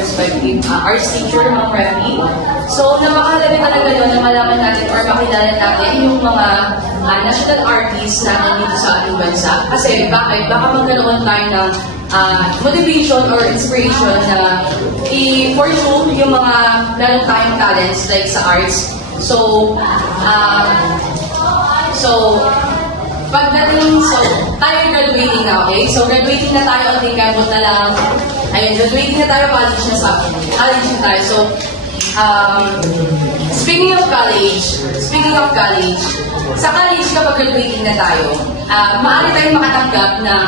respective arts teacher, Ma'am Remy. So, napakahalaga talaga yun na malaman natin or makilala natin yung mga national artists natin dito sa ating bansa. Kasi bakit? Baka magkaroon tayo ng motivation or inspiration na i-pursue yung mga meron tayong talents like sa arts. So, pagdating, tayo graduating na, okay? So, graduating na tayo, ating kambot na lang. Ayun, graduating na tayo, college na tayo. So, speaking of college, sa college kapag graduating na tayo, maaari tayong makatanggap ng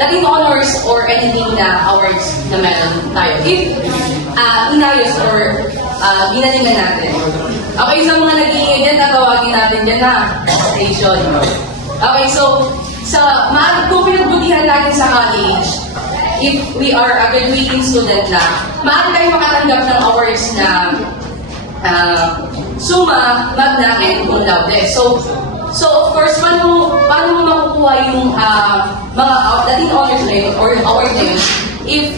Latin honors or anything na awards na meron tayo. If inayos or ginalingan natin. Okay, sa mga nag-iingay dyan, tatawagin natin dyan na station. Okay, so, kung pinagbutihan natin sa college, if we are a graduating student na, maaari tayong makatanggap ng awards na summa, magna, and cum laude. So of course, paano mo makukuha yung mga Latin honors na yun or award na yun if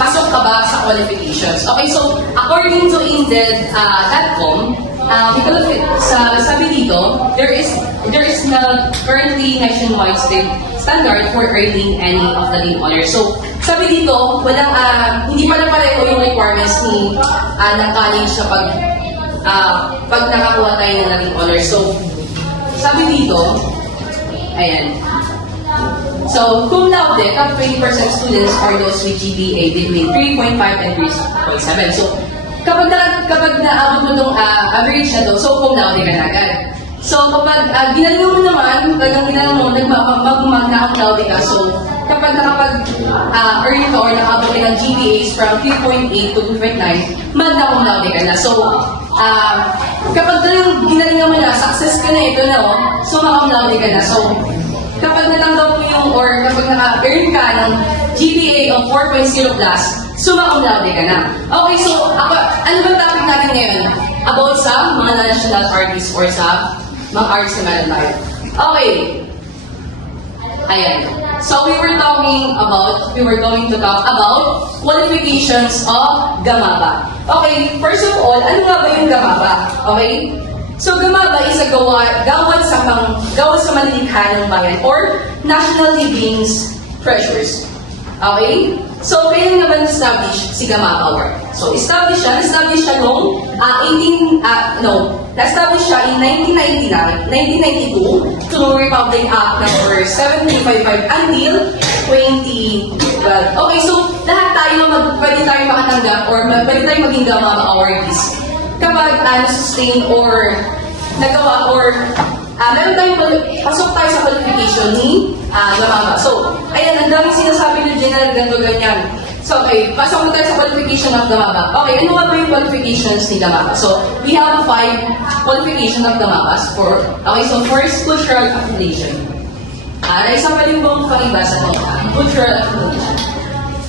pasok ka ba sa qualifications? Okay, so according to Indeed.com, sabi dito, there is na currently nationwide standard for earning any of the Latin honors. So sabi dito, hindi pa na pareho yung requirements ng college sa pag nakakuha tayo ng Latin honors. So sabi dito, ayan. So, cum laude, top 20% students are those with GPA between 3.5 and 3.7. So, kapag naabot mo itong average na to, so cum laude ka na agad. So, kapag ginalingan mo naman, talagang ginalingan mo, mag-magna cum laude ka. So, kapag earn ka or nakabot ka ng GPAs from 3.8 to 2.9, magna cum laude ka na. So, kapag ginalingan mo na, success ka na, ito na, so cum laude ka na. So, kapag natanggap mo yung, or kapag naka-earn ka ng GPA of 4.0 plus, summa cum laude ka na. Okay, so, ano bang topic natin ngayon? About sa mga national artists or sa mga arts na meron tayo. Okay. Ayan. So, we were going to talk about qualifications of GAMABA. Okay, first of all, ano nga ba yung GAMABA? Okay? So, GAMABA is a gawad sa malilikha ng bayan or National Living's Treasures. Okay? So, kailan nga ba na-establish si GAMABA Award? So, na-establish siya noong na-establish siya in 1992 through Republic Act number 7355 until 2012. Okay, so lahat tayo pwede tayo makatanggap or pwede tayo maging GAMABA awardees kapag sustain or nagawa or meron tayong pasok tayo sa qualification ni GAMABA. So, ayan, ang daming sinasabi ng general ganito ganyan. So, okay, pasok tayo sa qualification of GAMABA. Okay, ano ba yung qualifications ni GAMABA? So, we have 5 qualifications of GAMABAs for, okay, so first, cultural affiliation. Isa pa rin bang pakibasa ng cultural affiliation?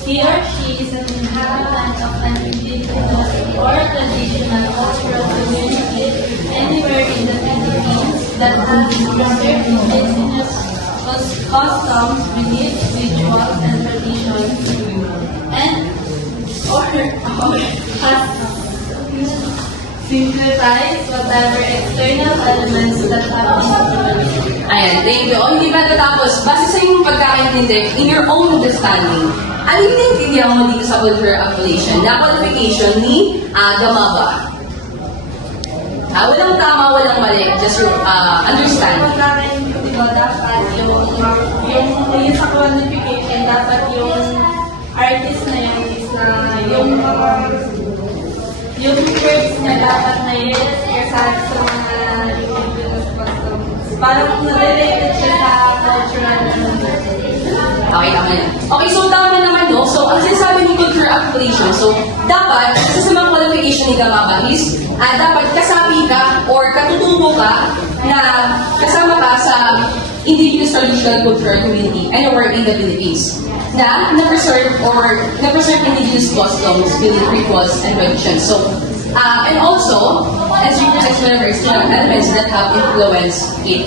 He or she is an inhabitant of an indigenous or traditional cultural community anywhere in the Philippines that has preserved indigenous customs, beliefs, rituals, and traditions, and or has synthesized whatever external elements that have been. Ayan, thank you. O, hindi ba natapos? Base sa iyong pagkakaintindi, in your own understanding, ano yung naintindihan mo dito sa cultural affiliation na qualification ni GAMABA? Walang tama, walang mali. Just your understanding. Dapat yung sa qualification, dapat yung artist na yun is na yung words niya dapat na yes, kasali sa mga indigenous customs. Parang na-related siya sa cultural. Okay, tama yan. Okay, so tama naman, no? So, ang sinasabi ni cultural affiliation, so, dapat, isa sa mga qualification ni GAMABA is, dapat kasabi ka or katutubo ka na kasama ka sa indigenous traditional cultural community anywhere in the Philippines na na-preserve indigenous customs, belief, rituals, and traditions. So, and also, as represents whatever external elements that have influenced it.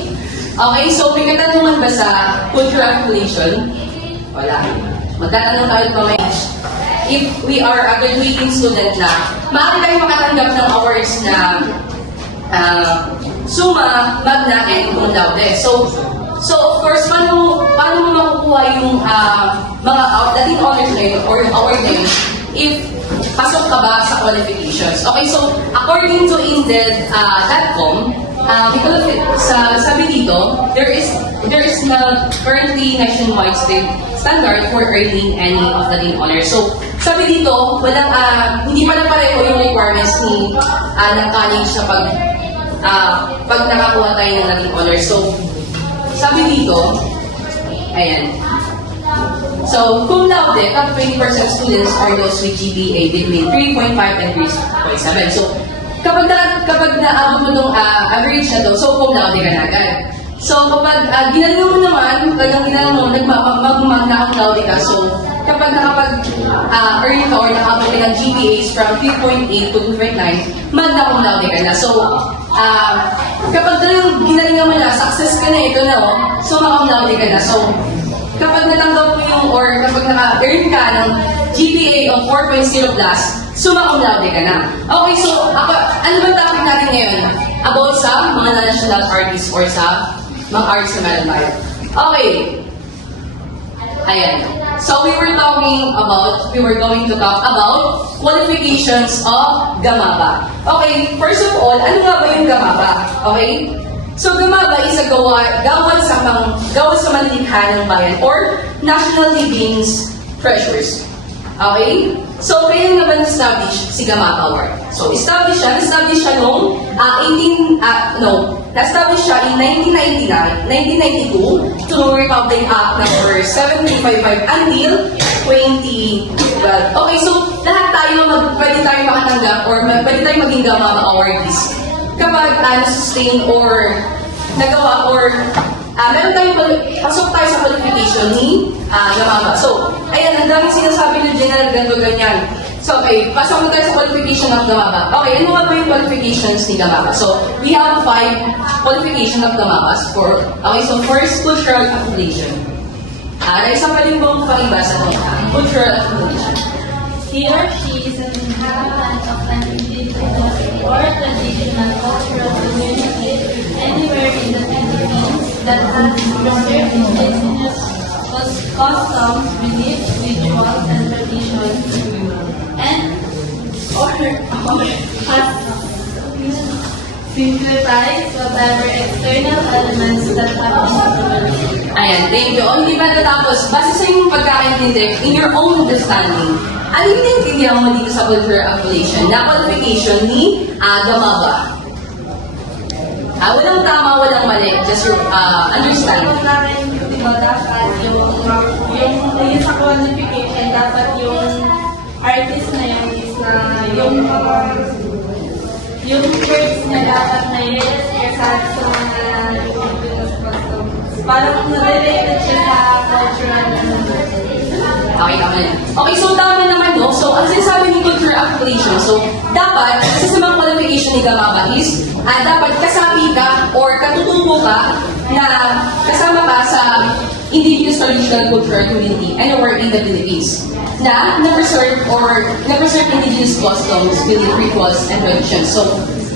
Okay, so may katanungan ba sa cultural affiliation? Wala. Magtatanong tayo pa may if we are a graduating student na, maaari tayong makatanggap ng awards na summa, magna, and cum laude. So of course, paano mo makukuha yung mga dating honors na yun or award na yun if pasok ka ba sa qualifications? Okay, so according to Indeed.com, sabi dito, there is na currently nationwide standard for earning any of the dating honors. So sabi dito, hindi pa na pareho yung requirements ng college sa pag nakakuha tayo ng dating honors. So sabi dito, ayan. So, cum laude, top 20% students are those with GPA between 3.5 and 3.7. So, kapag naabot mo itong average na to, so cum laude ka na agad. So, kapag ginagawa mo naman, mag-cum laude ka, so, kapag nakapag-earn ka or nakabot ka ng GPAs from 3.8 to 2.9, mag-cum laude ka na. So, kapag ginalingan mo na, success ka na, ito na, so mag-cum laude ka na. So, kapag natanggap mo yung, or kapag naka-earn ka ng GPA of 4.0 plus, summa cum laude ka na. Okay, so, ano ba topic natin ngayon? About sa mga national artists or sa mga arts na meron tayo. Okay. Ayan. So, we were going to talk about qualifications of GAMABA. Okay, first of all, ano nga ba yung GAMABA? Okay? So, GAMABA is a gawad sa manlilikha ng bayan or National Living's Treasures. Okay? So, kailan nga ba na-establish si GAMABA Award? So, na-establish siya noong na-establish siya in 1992 to Republic Act number 7355 until 2012. Okay, so lahat tayo pwede tayong makatanggap or pwede tayong maging GAMABA awardees kapag na-sustain or nagawa or meron tayong pasok tayo sa qualification ni GAMABA. So, ayan, ang daming sinasabi ng general ganito ganyan. So, okay, pasok tayo sa qualification ng GAMABA. Okay, ano nga ba yung qualifications ni GAMABA? So, we have 5 qualifications of GAMABA for, okay, so first, cultural affiliation. Isa pa rin bang pakibasa ng cultural affiliation? He or she is an inhabitant of an indigenous or traditional cultural community anywhere in the Philippines that has preserved indigenous customs, beliefs, rituals, and traditions, and or has syncretized whatever external elements that have been introduced. Ayan, thank you. O, hindi ba natapos? Base sa inyong pagkakaintindi, in your own understanding, ano yung naintindihan mo dito sa cultural affiliation na qualification ni GAMABA? Walang tama, walang mali. Just your understanding. Yung namin, di ba, dapat yung sa qualification, dapat yung artist na yun is na yung words niya dapat na i-express sa mga Filipino customs. Parang na-related siya sa cultural Okay, tama yan. Okay, so tama naman, no? So, ang sinasabi ni cultural affiliation, so, dapat, kasi sa mga qualification ni GAMABA is, dapat kasapi ka or katutubo ka na kasama ka sa indigenous traditional cultural community anywhere in the Philippines na na-preserve indigenous customs, belief, rituals, and traditions. So,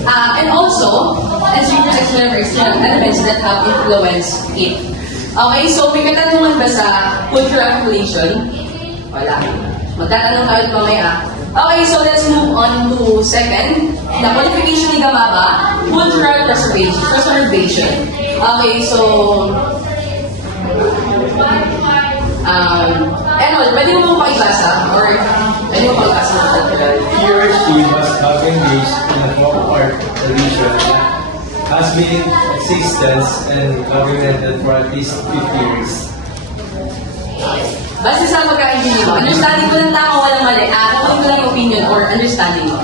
and also, as you explain external elements that have influenced it. Okay, so may katanungan ba sa cultural affiliation? Wala. Magtatanong tayo mamaya. Okay, so let's move on to second. The qualification ni GAMABA, cultural preservation. Okay, so pwede mo pakibasa or pwede mo pakibasa ng cultural. He or she must have engaged in a folk art tradition that has been in existence and documented for at least 50 years. Basta sa magkaintindi mo, understanding ko lang tama, walang mali. Kung ko lang yung opinion or understanding mo.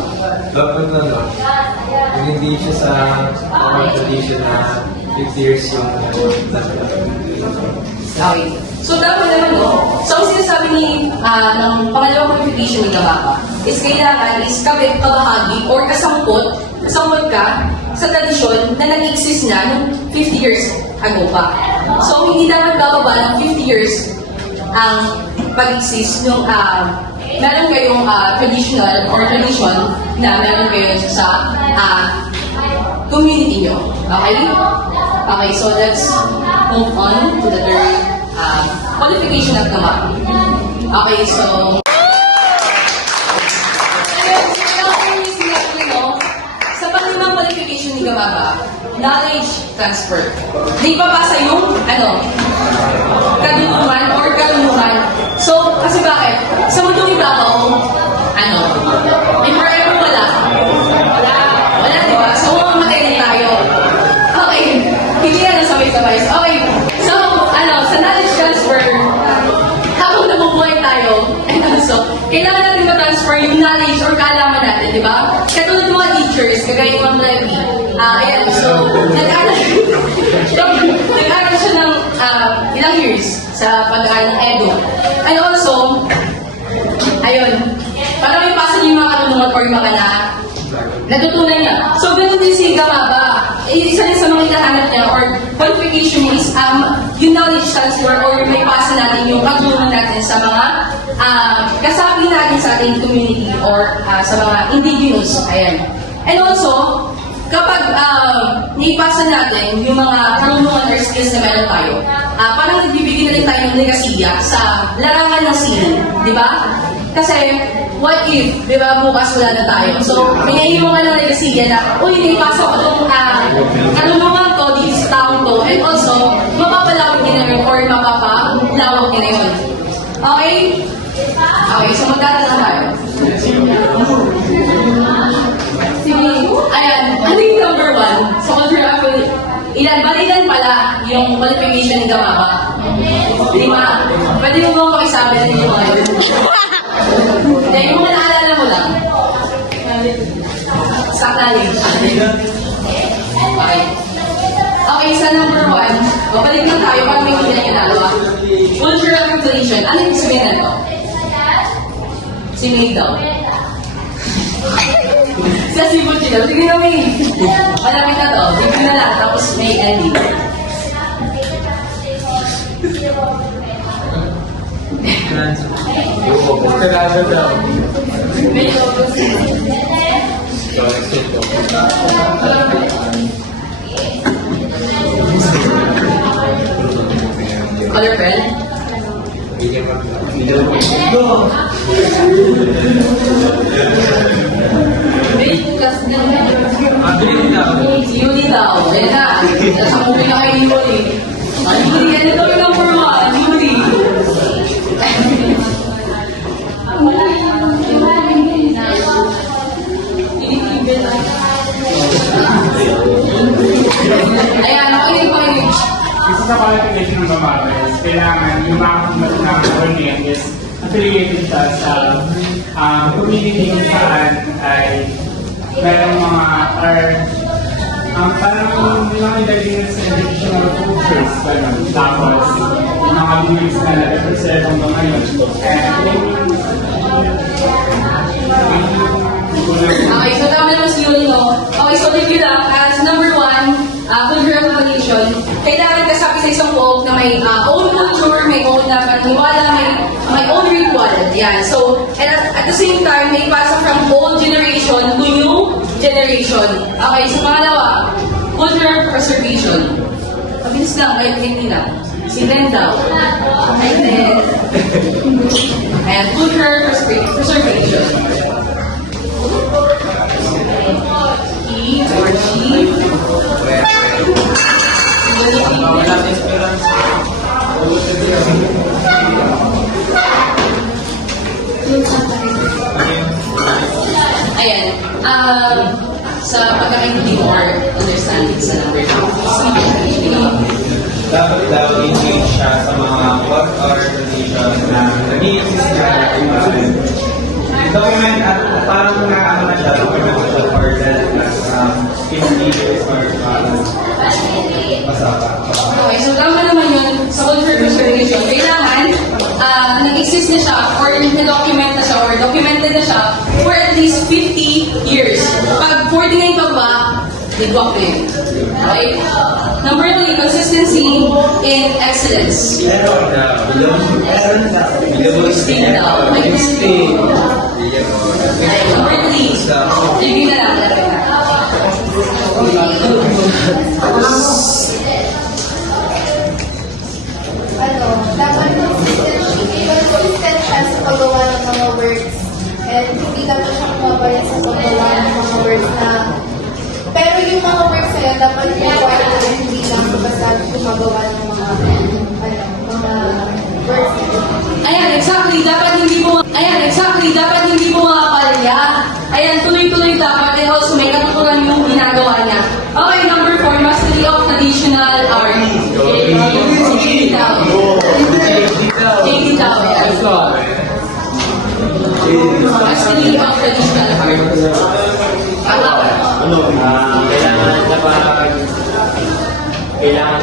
Dapat na no, kung hindi siya sa folk tradition na 50 years yung Okay. So, tama naman, no? So, ang sinasabi ng pangalawang qualification ni GAMABA is kailangan is kabahagi or kasangkot ka sa tradisyon na nag-exist na nung 50 years ago pa. So, hindi dapat bababa ng 50 years ang pag-exist ng meron kayong traditional or tradition na meron kayo sa community nyo. Okay? Okay, so let's move on to the third qualification of Gama. Okay, so sa panglimang qualification ni Gama, knowledge transfer. Di ba basa yung kadulungan or karunungan? So, kasi bakit? Sa mundong ibabaw, may forever wala. Wala, di ba? So, mamamatay din tayo. Okay, hindi na lang sabay-sabay. Okay, so, sa knowledge transfer, habang nabubuhay tayo, and also, kailangan natin ma-transfer yung knowledge or kaalaman natin, di ba? Katulad ng mga teachers, kagaya ng mga Levi. Ayan, so, nag-aral siya ng ilang years sa pag-aaral ng Edo. And also, ayun, para may pasan yung mga katulungan or yung mga natutunan niya. So, ganun din si Gamaba. Isa rin sa mga hinahanap niya or qualification is yung knowledge transfer or may pasan natin yung katulungan natin sa mga kasabi natin sa ating community or sa mga indigenous. Ayan. And also, kapag naipasa natin yung mga karunungan or skills na meron tayo, parang nagbibigay na rin tayo ng legasiya sa larangan ng sining, di ba? Kasi, what if, di ba, bukas wala na tayo? So, pinaiiwan ka ng legasiya na, uy, naipasa ko itong karunungan ko dito sa taong ko, and also, mapapalawag din na yun or mapapalawag din na yun. Okay? Okay, so magtatanong tayo. Ayan, ano yung number 1? So, balilan pala yung qualification ng Gamaba. 5. Pwede mo bang pakisabi na yung mga yun? Hindi, yung mga naalala mo lang. Sa knowledge. Okay. Okay, sa number 1, babalik na tayo para may hindi na yung dalawa. Cultural tradition. Ano yung sabihin na ito? Si May daw. Sa Cebu Chino. Sige na, May. Malamit na to. Sige na lang. Tapos may ending. Escalada daw. May logos. Color pen? Yuli daw. Yan na. Nasa movie na kayo Yuli. Yuli, ano daw yung number 1? Yuli. Ayan, okay po yun. Isa sa qualification ng Gamabas, kailangan yung mga karoon is affiliated siya sa community kung saan ay merong mga parang yung mga indigenous and traditional cultures, tapos yung mga beliefs na nag-represent ang mga yun. Okay, so tama naman si Yuli, no? Okay, so review lang. As number 1, cultural condition, kailangan kasabi sa isang quote na may own culture, may own na paniwala, may own ritual. Yan. So, and at the same time, may pasa from old generation to new generation. Okay, so pangalawa, cultural preservation. Mabilis lang, kahit hindi lang. Si Ben daw. And then, and cultural preservation. He or she. Ayan. Sa pagkakaintindi mo or understanding sa number 2. Dapat daw i-change siya sa mga work or tradition na nag-i-exist na document at parang na siya, document na siya for that 50 years or masaka. Okay, so tama naman yun sa cultural preservation. Kailangan nag-exist na siya or na-document na siya or documented na siya for at least 50 years. Pag 49 pa ba, Ligwak din. Okay? Number 3, consistency in excellence. Meron na. Bilog. Stay down. Number 3, review na lang. Dapat consistent siya sa paggawa ng mga words. And hindi dapat siya kumabaya sa paggawa ng mga words na... Pero yung mga words na yun, dapat required na rin hindi lang basta gumagawa ng mga words na yun. Ayan, exactly. Dapat hindi po makapalya. Ayan, tuloy-tuloy dapat. And also, may katuturan yung ginagawa niya. Okay, number 4, mastery of traditional art. Sige daw. Sige daw. Mastery of traditional art. Kailangan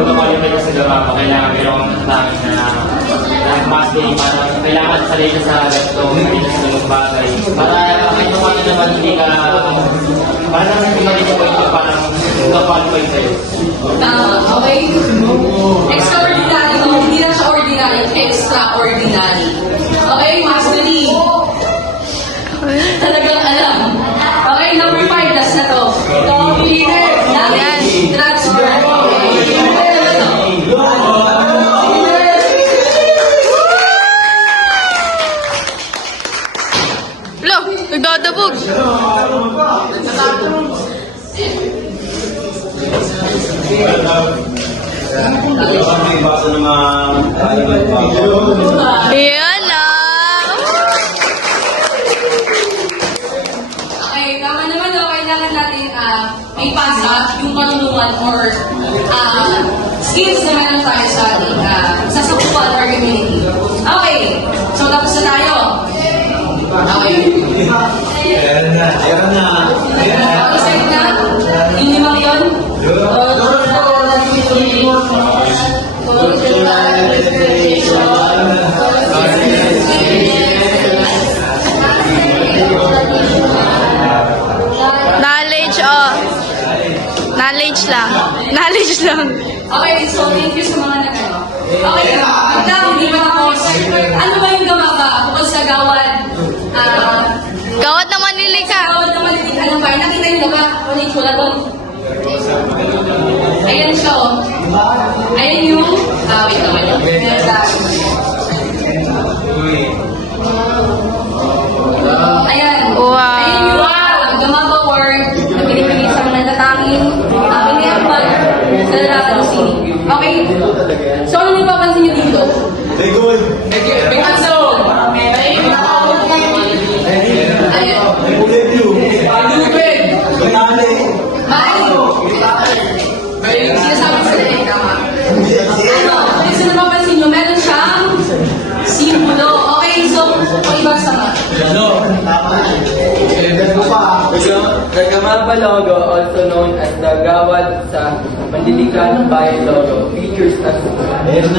magkakalimutan sa gawa pa, kailangan mayroong tanging na mastery para kailangan sarili ka sa ganitong ganitong bagay. Para kahit naman naman hindi ka, para naman hindi mag-ipag ka, parang ka-qualified sa'yo. Tama, okay? Extraordinary, no? Hindi na siya ordinary, extraordinary. Okay, mastery. Talagang alam. Okay, number 5, last na to. Leader, knowledge, transfer. Lo, nagdadabog. Ayan na. Okay, tama naman, no? Kailangan natin may pasa yung panunungan or skills na meron tayo sa ating sasapuan or community. Okay, so tapos na tayo. Okay. Meron na. Okay, sa'yo na? Yung limang yun? Knowledge, oh. Knowledge lang. Knowledge lang. Okay, so thank you sa mga nagano. Okay, ikaw, hindi ba ako, ano ba yung gumaba? Bukod sa gawad, Gawad na Manilika. gawad naman hindi ka ng bahay. Nakita niyo ba? Ano yung tsura doon? Ayan siya, oh. Ayan yung, wait naman yung, ayan. Wow. Ayan yung gumaba word na pinipili sa mga natanging piniyambag sa lalatan ng sini. Okay? So, ano yung papansin niyo dito? May answer. Ayan. Lupin. May sinasabi sa lalay, tama. Ano? Kasi napapansin nyo, meron siyang simbolo. Okay, so, paibasa ka. The Gamamba logo, also known as the Gawad sa Mandilikan Bayan logo, features a silent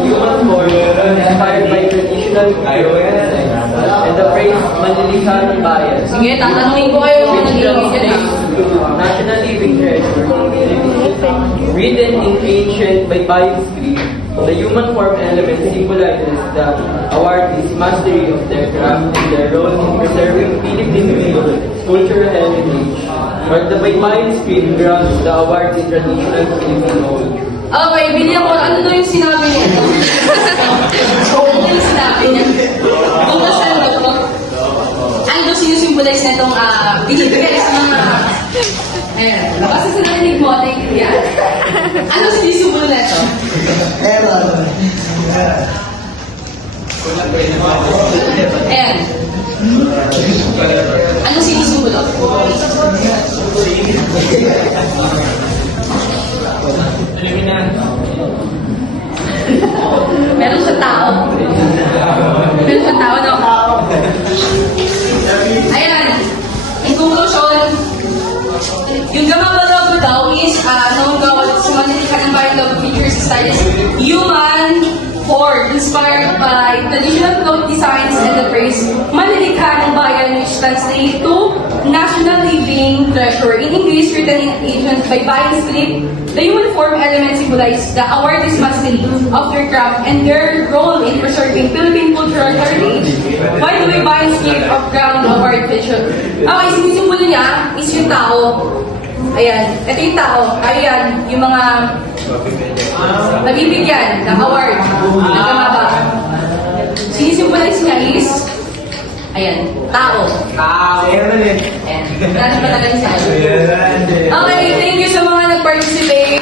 human form inspired by traditional heroes and the phrase Mandilikan Bayan. Sige, tatanungin ko kayo kung nag-iingit ka. National living treasure. Written in ancient Baybayin script, the human form element symbolizes the awardees' mastery of their craft and their role in preserving Philippine cultural heritage, while the Baybayin script grounds the award in traditional Filipino culture. Okay, binigyan ko, ano daw yung sinabi niya? Ano yung sinabi niya? Kung nasa ano to? Ano daw sinusymbolize na itong binibigay sa mga... Ayan, basta sa narinig mo, thank you yan. Ano sinusymbol na ito? Ayan. Ano sinusymbol? Meron sa tao. Meron sa tao, no? Ayan. In conclusion, yung Gamamba logo daw is, known daw sa Manilika ng Bayan logo features style is human form. inspired by traditional float designs and the phrase, Manilikha ng Bayan, which translates to National Living Treasure. In English, written in ancient by Bayan script, the uniform elements symbolize the award's mastery of their craft and their role in preserving Philippine cultural heritage. By the way, Bayan script of Crown Award feature. Okay, sinisimbolo niya is yung tao. Ayan, ito yung tao. Ayan, yung mga nabibigyan ng award ng kamaba. Sinisimbolize niya is, ayan, tao. Ayan. Ayan, natin patagal siya. Okay, thank you sa mga nag-participate.